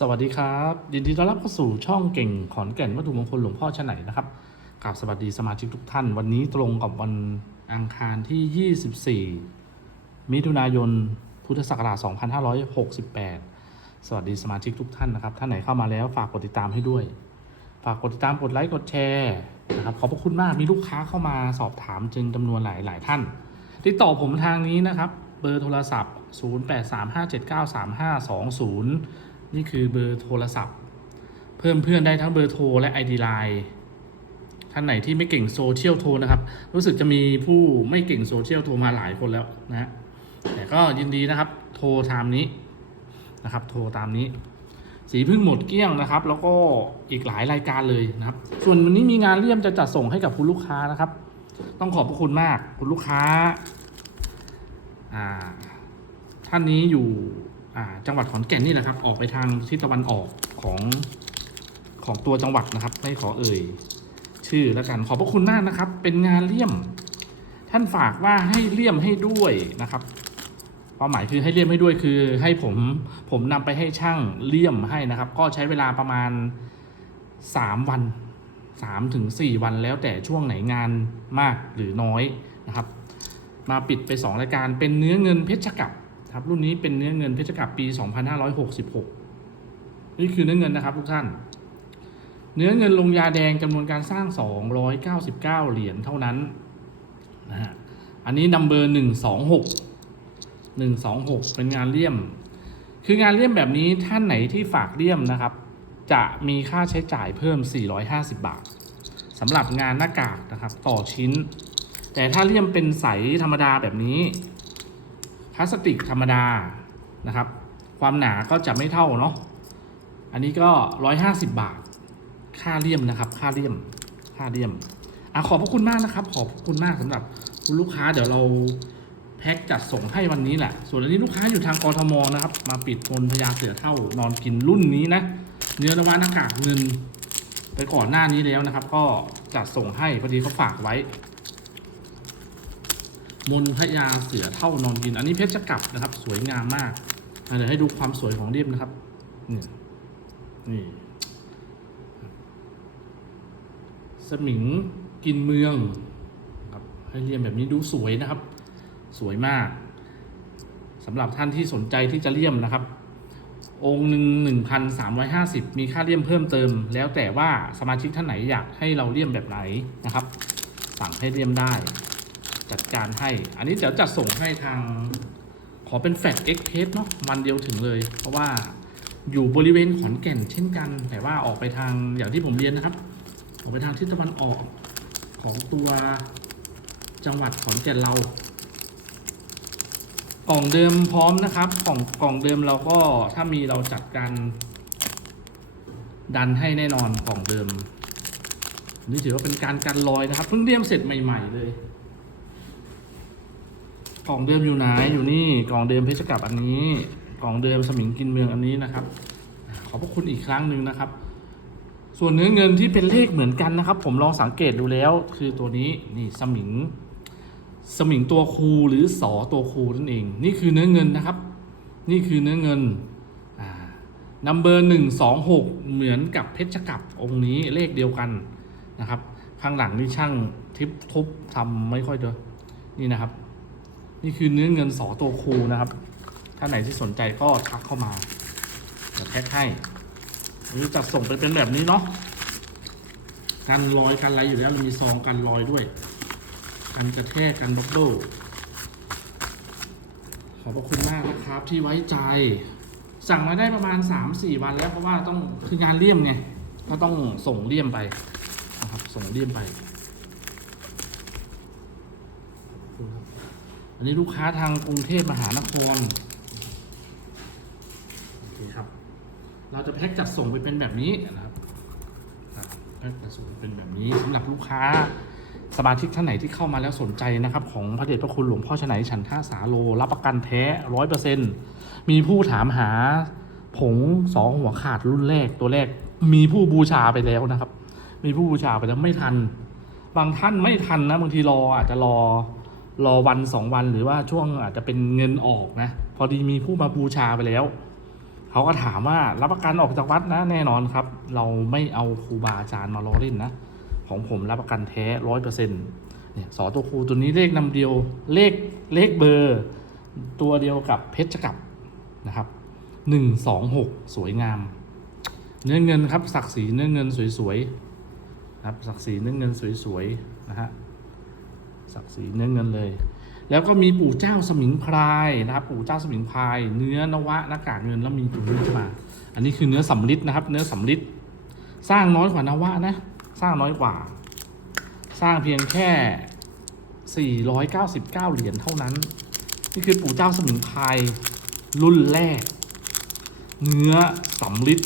สวัสดีครับยินดีต้อนรับเข้าสู่ช่องเก่งขอนแก่นวัตถุมงคลหลวงพ่อชไหนนะครับกราบสวัสดีสมาชิกทุกท่าน วันนี้ตรงกับวันอังคารที่ 24 มิถุนายน พุทธศักราช 2568 สวัสดีสมาชิกทุกท่านนะครับ ท่านไหนเข้ามาแล้วฝากกดติดตามให้ด้วย ฝากกดติดตามกดไลค์กดแชร์นะครับขอบพระคุณมากมีลูกค้าเข้ามาสอบถามจึงจำนวนหลายหลายท่าน ติดต่อผมทางนี้นะครับ เบอร์โทรศัพท์ 0835793520 นี่คือเบอร์โทรศัพท์ เพิ่มเพื่อนได้ทั้งเบอร์โทรและ ID Line ท่านไหนที่ไม่เก่งโซเชียลโทรนะครับ รู้สึกจะมีผู้ไม่เก่งโซเชียลโทรมาหลายคนแล้วนะแต่ก็ยินดีนะครับ โทรตามนี้นะครับ โทรตามนี้ สีพึ่งหมดเกลี้ยงนะครับ แล้วก็อีกหลายรายการเลยนะครับ ส่วนวันนี้มีงานเลี่ยมจะจัดส่งให้กับคุณลูกค้านะครับ ต้องขอบพระคุณมากคุณลูกค้า ท่านนี้อยู่ จังหวัดขอนแก่นนี่นะครับ ออกไปทางทิศตะวันออกของของตัวจังหวัดนะครับ ไม่ขอเอ่ย ชื่อแล้วกันขอบพระคุณมากนะครับ เป็นงานเลี่ยม ท่านฝากว่าให้เลี่ยมให้ด้วยนะครับความหมายคือให้เลี่ยมให้ด้วยคือให้ผมผมนำไปให้ช่างเลี่ยมให้นะครับ ก็ใช้เวลาประมาณสามวันสามถึงสี่วันแล้วแต่ช่วงไหนงานมากหรือน้อยนะครับ มาปิดไป 2 รายการเป็นเนื้อเงินเพชรกับ ครับรุ่นนี้เป็นเนื้อเงินเพชรกับปี 2566 นี่คือเนื้อเงินนะครับทุกท่าน เนื้อเงินลงยาแดงจำนวนการสร้าง 299 เหรียญเท่านั้นนะฮะอันนี้นัมเบอร์ 126 126 เป็นงานเลี่ยม คืองานเลี่ยมแบบนี้ท่านไหนที่ฝากเลี่ยมนะครับ จะมีค่าใช้จ่ายเพิ่ม 450 บาทสำหรับงานหน้ากากนะครับ ต่อชิ้น แต่ถ้าเลี่ยมเป็นใสธรรมดาแบบนี้ พลาสติกธรรมดานะครับ ความหนาก็จะไม่เท่าเนาะอันนี้ก็150บาท ค่าเลี่ยมนะครับ ค่าเลี่ยมค่าเลี่ยมอะขอบพระคุณมากนะครับ ขอบพระคุณมากสำหรับคุณลูกค้าเดี๋ยวเราแพ็คจัดส่งให้วันนี้แหละ ส่วนอันนี้ลูกค้าอยู่ทางกรทมนะครับ มาปิดบนพญาเสือเท่านอนกินรุ่นนี้นะ เนื้อนวาหน้ากากเงิน ไปก่อนหน้านี้แล้วนะครับ ก็จัดส่งให้พอดีเขาฝากไว้ มนพญาเสือเท่านอนกิน อันนี้เพชรกลับนะครับ สวยงามมากเดี๋ยวให้ดูความสวยของเรียบนะครับ นี่นี่สมิงกินเมืองครับให้เรียนแบบนี้ดูสวยนะครับ สวยมากสำหรับท่านที่สนใจที่จะเลี่ยมนะครับ องค์หนึ่งหนึ่งพันสามร้อยห้าสิบมีค่าเลี่ยมเพิ่มเติม แล้วแต่ว่าสมาชิกท่านไหนอยากให้เราเลี่ยมแบบไหนนะครับ สั่งให้เลี่ยมได้ จัดการให้ อันนี้เดี๋ยวจัดส่งให้ทาง ขอเป็นแฟกเอ็กเพสเนาะวันเดียวถึงเลย เพราะว่าอยู่บริเวณขอนแก่นเช่นกัน แต่ว่าออกไปทางอย่างที่ผมเรียนนะครับ ออกไปทางทิศตะวันออกของตัวจังหวัดขอนแก่นเรา กล่องเดิมพร้อมนะครับ กล่องกล่องเดิมเราก็ถ้ามีเราจัดการดันให้แน่นอนกล่องเดิมนี่ถือว่าเป็นการกันรอยนะครับ เพิ่งเรียมเสร็จใหม่ ๆ เลย กล่องเดิมอยู่ไหนอยู่นี่กล่องเดิมเพชรกับอันนี้ กล่องเดิมสมิงกินเมืองอันนี้นะครับ ขอบพระคุณอีกครั้งหนึ่งนะครับ ส่วนเนื้อเงินที่เป็นเลขเหมือนกันนะครับ ผมลองสังเกตดูแล้ว คือตัวนี้นี่สมิง สมิงตัวคูหรือสอตัวคูนั่นเอง นี่คือเนื้อเงินนะครับ นี่คือเนื้อเงินอ่านัมเบอร์หนึ่งสองหกเหมือนกับเพชรกับองค์นี้เลขเดียวกันนะครับ ข้างหลังนี่ช่างทิปทุบทำไม่ค่อยเด้อนี่นะครับ นี่คือเนื้อเงินสอตัวครูนะครับ ถ้าไหนที่สนใจก็ทักเข้ามาเดี๋ยวแพ็คให้หรือจัดส่งไปเป็นแบบนี้เนาะกันรอยกันอะไรอยู่แล้วมีซองกันรอยด้วย กันกระแทกกันบับเบิ้ลขอบพระคุณมากนะครับที่ไว้ใจ สั่งมาได้ประมาณ 3-4 วันแล้วเพราะว่าต้องคืองานเลี่ยมไงก็ต้องส่งเลี่ยมไปนะครับส่งเลี่ยมไป อั นนี้ลูกค้าทางกรุงเทพมหานครโอเคครับ เราจะแพ็คจัดส่งไปเป็นแบบนี้นะครับครับแพ็คจัดส่งเป็นแบบนี้สำหรับลูกค้าสมาชิกท่านไหนที่เข้ามาแล้วสนใจนะครับ ของพระเดชพระคุณหลวงพ่อชนัยฉันท่าสาโล รับประกันแท้ร้อยเปอร์เซ็นมีผู้ถามหาผงสองหัวขาดรุ่นแรกตัวแรก มีผู้บูชาไปแล้วนะครับ มีผู้บูชาไปแล้วไม่ทัน บางท่านไม่ทันนะบางทีรออาจจะรอ รอวันสองวันหรือว่าช่วงอาจจะเป็นเงินออกนะ พอดีมีผู้มาบูชาไปแล้วเขาก็ถามว่ารับประกันออกจากวัดนะแน่นอนครับ เราไม่เอาครูบาอาจารย์มาล้อเล่นนะ ของผมรับประกันแท้ร้อยเปอร์เซ็นต์เนี่ยสอตัวครูตัวนี้เลขนำเดียวเลขเลขเบอร์ ตัวเดียวกับเพชรกับนะครับหนึ่งสองหกสวยงาม เนื้อเงินครับศักดิ์ศรีเนื้อเงินสวยๆนะครับศักดิ์ศรีเนื้อเงินสวยๆนะฮะ ศักดิ์ศรีเนื้อเงินเลย แล้วก็มีปู่เจ้าสมิงพรายนะครับปู่เจ้าสมิงพราย เนื้อนวะหน้ากากเงินแล้วมีจุดนี้มา อันนี้คือเนื้อสำลิดนะครับ เนื้อสำลิดสร้างน้อยกว่านวะนะ สร้างน้อยกว่า สร้างเพียงแค่ 499 เหรียญเท่านั้น นี่คือปู่เจ้าสมิงพรายรุ่นแรก เนื้อสำลิด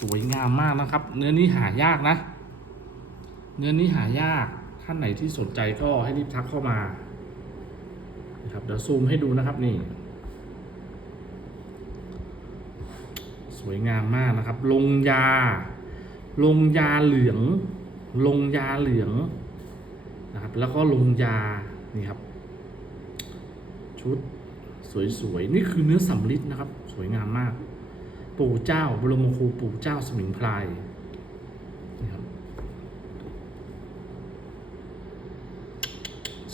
สวยงามมากนะครับ เนื้อนี้หายากนะ เนื้อนี้หายากท่านไหนที่สนใจก็ให้รีบทักเข้ามานะครับเดี๋ยวซูมให้ดูนะครับนี่ สวยงามมากนะครับ ลงยา ลงยาเหลือง ลงยาเหลืองนะครับ แล้วก็ลงยานี่ครับ ชุดสวยๆนี่คือเนื้อสำลิดนะครับ สวยงามมาก ปู่เจ้าบรมครูปู่เจ้าสมิงพรายนี่ครับ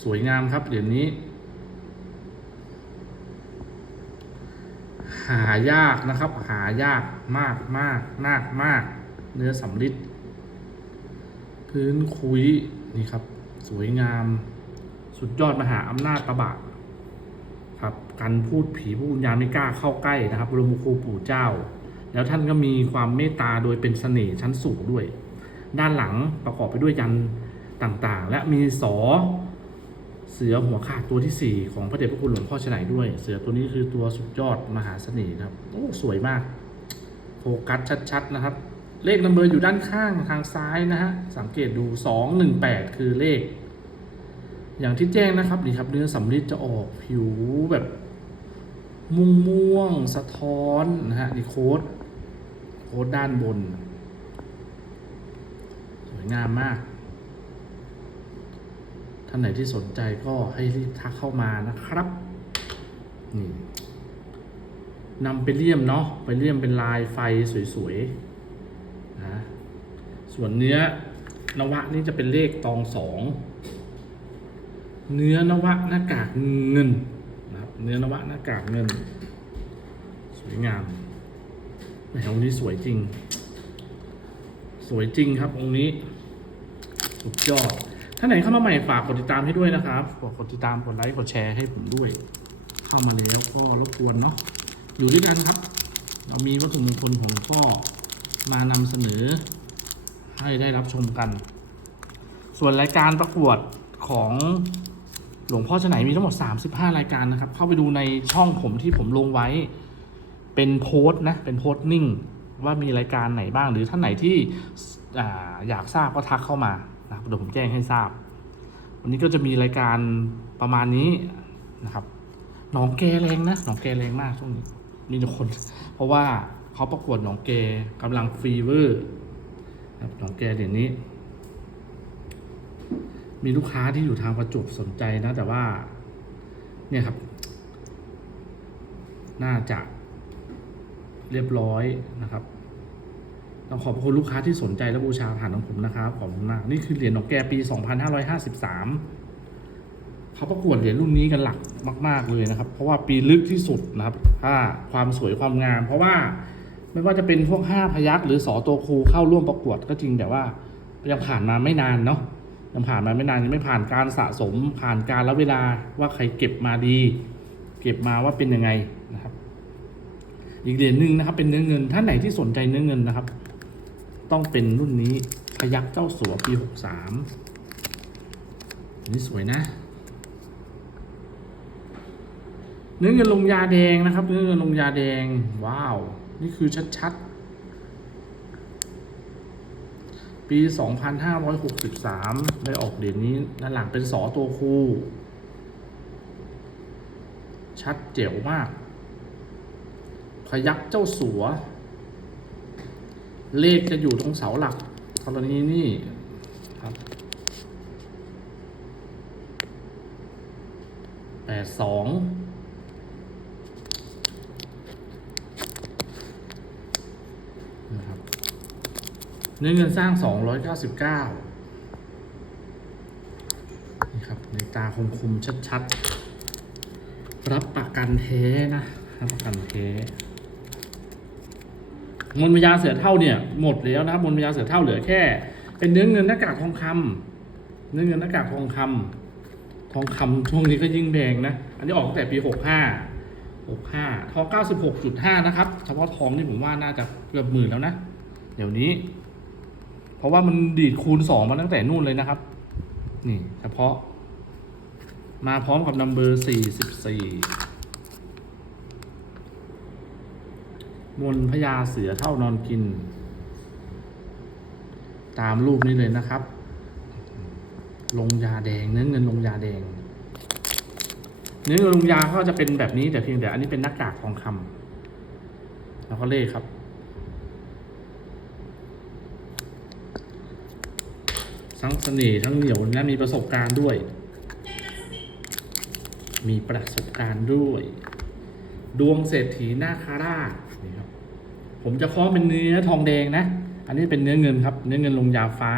สวยงามครับเหรียญนี้ หายากนะครับ หายากมากมากมากมาก เนื้อสำลิดพื้นคุยนี่ครับ สวยงาม สุดยอดมหาอำนาจตะบะครับกันพูดผีผู้วิญญาณไม่กล้าเข้าใกล้นะครับบรมครูปู่เจ้า แล้วท่านก็มีความเมตตาโดยเป็นเสน่ห์ชั้นสูงด้วย ด้านหลังประกอบไปด้วยยันต์ต่างๆ และมีสอ เสือหัวขาดตัวที่ 4 ของพระเดชพระคุณหลวงพ่อฉไหนด้วย เสือตัวนี้คือตัวสุดยอดมหาเสน่ห์ครับโอ้สวยมาก โฟกัสชัดๆนะครับ เลขนัมเบอร์อยู่ด้านข้างทางซ้ายนะฮะสังเกตดู 218 คือเลข อย่างที่แจ้งนะครับนี่ครับเนื้อสำลิดจะออกผิวแบบม่วงม่วงๆสะท้อนนะฮะนี่โค้ดโค้ดด้านบน สวยงามมาก ท่านไหนที่สนใจก็ให้รีบทักเข้ามานะครับ นี่นำไปเลี่ยมเนาะไปเลี่ยมเป็นลายไฟสวยๆนะส่วนเนื้อนวะนี่จะเป็นเลขตองสองเนื้อนวะหน้ากากเงินนะครับเนื้อนวะหน้ากากเงิน สวยงามแหมองค์นี้สวยจริง สวยจริงครับองค์นี้สุดยอด ถ้าไหนเข้ามาใหม่ฝากกดติดตามให้ด้วยนะครับฝากกดติดตามกดไลค์กดแชร์ให้ผมด้วย เข้ามาแล้วก็รบกวนเนาะอยู่ด้วยกันครับ เรามีวัตถุมงคลของพ่อมานำเสนอ ให้ได้รับชมกัน ส่วนรายการประกวดของหลวงพ่อชไหนมีทั้งหมด 35 รายการนะครับ เข้าไปดูในช่องผมที่ผมลงไว้ เป็นโพสต์นะ เป็นโพสต์นิ่ง ว่ามีรายการไหนบ้าง หรือท่านไหนที่ออยากทราบก็ทักเข้ามา นะครับเดี๋ยวผมแจ้งให้ทราบ วันนี้ก็จะมีรายการประมาณนี้นะครับหนองแกแรงนะหนองแกแรงมากช่วงนี้มีแต่คน เพราะว่าเขาประกวดหนองแกกำลังฟีเวอร์นะครับหนองแกเดี๋ยวนี้ มีลูกค้าที่อยู่ทางประจวบสนใจนะ แต่ว่า เนี่ยครับ น่าจะเรียบร้อยนะครับ ต้องขอบคุณลูกค้าที่สนใจและบูชาผ่านของผมนะครับขอบคุณมากนี่คือเหรียญนกแกปี 2553เขาประกวดเหรียญรุ่นนี้กันหลักมาก ๆเลยนะครับ เพราะว่าปีลึกที่สุดนะครับถ้าความสวยความงาม เพราะว่าไม่ว่าจะเป็นพวก5พยักหรือสอตัวครูเข้าร่วมประกวดก็จริงแต่ว่ายังผ่านมาไม่นานเนาะยังผ่านมาไม่นานยังไม่ผ่านการสะสมผ่านการละเวลาว่าใครเก็บมาดี เก็บมาว่าเป็นยังไงนะครับ อีกเหรียญหนึ่งนะครับ เป็นเนื้อเงินท่านไหนที่สนใจเนื้อเงินนะครับ ต้องเป็นรุ่นนี้พยักเจ้าสัวปีหกสามนนี้สวยนะเนื้อเงินลงยาแดงนะครับ เนื้อเงินลงยาแดง ว้าว นี่คือชัดๆ ปี 2563 ได้ออกเหรียญนี้ด้านหลังเป็นสอตัวคู่ ชัดเจ๋วมาก พยักเจ้าสัว เลขจะอยู่ตรงเสาหลักกรณีนี้ครับแปดสองนะครับเนื้อเงินสร้างสองร้อยเก้าสิบเก้านี่ครับ ในตาคงคุมชัดๆ รับประกันเทนะ รับประกันเท มนต์พญาเสือเท่าเนี่ยหมดแล้วนะครับมนต์พญาเสือเท่าเหลือแค่ เป็นเนื้อเงินหน้ากากทองคำเนื้อเงินหน้ากากทองคำทองคำช่วงนี้ก็ยิ่งแพงนะ อันนี้ออกตั้งแต่ปีหกห้าหกห้าทองเก้าสิบหกจุดห้านะครับเฉพาะทองนี่ผมว่าน่าจะเกือบหมื่นแล้วนะเดี๋ยวนี้ เพราะว่ามันดีดคูณสองมาตั้งแต่นู่นเลยนะครับ นี่เฉพาะ มาพร้อมกับนัมเบอร์สี่สิบสี่ มนพญาเสือเท่านอนกิน ตามรูปนี้เลยนะครับ ลงยาแดงเนื้อเงินลงยาแดง เนื้อเงินลงยาก็จะเป็นแบบนี้แต่เพียงแต่อันนี้เป็นหน้ากากทองคำแล้วก็เลขครับทั้งเสน่ห์ทั้งเหนียวและมีประสบการณ์ด้วย มีประสบการณ์ด้วย ดวงเศรษฐีนาคาราช นี่ครับ ผมจะคล้องเป็นเนื้อทองแดงนะ อันนี้เป็นเนื้อเงินครับ เนื้อเงินลงยาฟ้า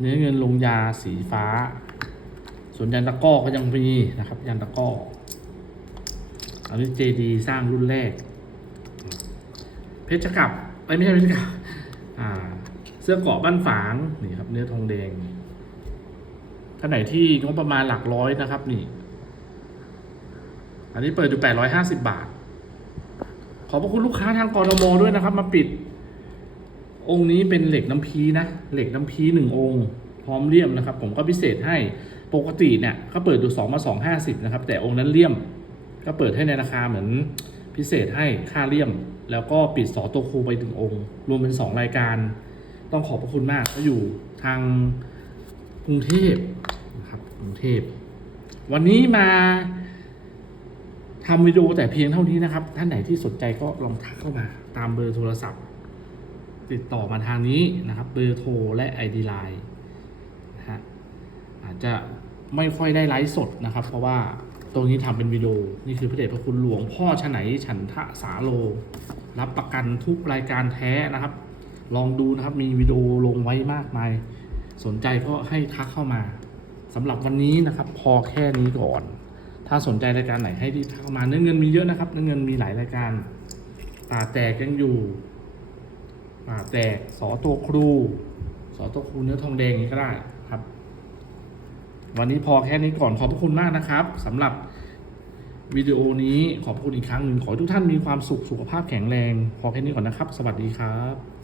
เนื้อเงินลงยาสีฟ้า ส่วนยันตะก้อก็ยังมีนะครับ ยันตะก้อ อันนี้เจดีสร้างรุ่นแรก เพชรกับไอ้ไม่ใช่เพชรกับอ่าเสื้อเกาะบ้านฝางนี่ครับ เนื้อทองแดงท่านไหนที่งบประมาณหลักร้อยนะครับนี่ อันนี้เปิดอยู่แปดร้อยห้าสิบาท อบพระคุณลูกค้าทางกรมด้วยนะครับ มาปิด องค์นี้เป็นเหล็กน้ำพีนะ เหล็กน้ำพีหนึ่งองค์ พร้อมเลี่ยมนะครับ ผมก็พิเศษให้ปกติเนี่ยเขาเปิดอยู่สองมาสองห้าสิบนะครับ แต่องค์นั้นเลี่ยม ก็เปิดให้ในราคาเหมือนพิเศษให้ค่าเลี่ยม แล้วก็ปิดสอตัวครูไปถึงองค์ รวมเป็นสองรายการ ต้องขอบพระคุณมากก็อยู่ทางกรุงเทพนะครับกรุงเทพวันนี้มา ทำวิดีโอแต่เพียงเท่านี้นะครับ ท่านไหนที่สนใจก็ลองทักเข้ามา ตามเบอร์โทรศัพท์ ติดต่อมาทางนี้นะครับ เบอร์โทรและ ID Line นะฮะอาจจะไม่ค่อยได้ไลฟ์สดนะครับ เพราะว่าตรงนี้ทำเป็นวิดีโอ นี่คือพระเดชพระคุณหลวงพ่อชไหนฉันทะสาโล รับประกันทุกรายการแท้นะครับ ลองดูนะครับมีวิดีโอลงไว้มากมาย สนใจก็ให้ทักเข้ามาสำหรับวันนี้นะครับ พอแค่นี้ก่อน ถ้าสนใจรายการไหนให้ที่เข้ามาเนื้อเงินมีเยอะนะครับ เนื้อเงินมีหลายรายการตาแตกยังอยู่ตาแตกสอตัวครู สอตัวครูเนื้อทองแดงนี้ก็ได้ครับ วันนี้พอแค่นี้ก่อนขอบพระคุณมากนะครับสำหรับวิดีโอนี้ขอบคุณอีกครั้งหนึ่งขอทุกท่านมีความสุขสุขภาพแข็งแรง พอแค่นี้ก่อนนะครับ สวัสดีครับ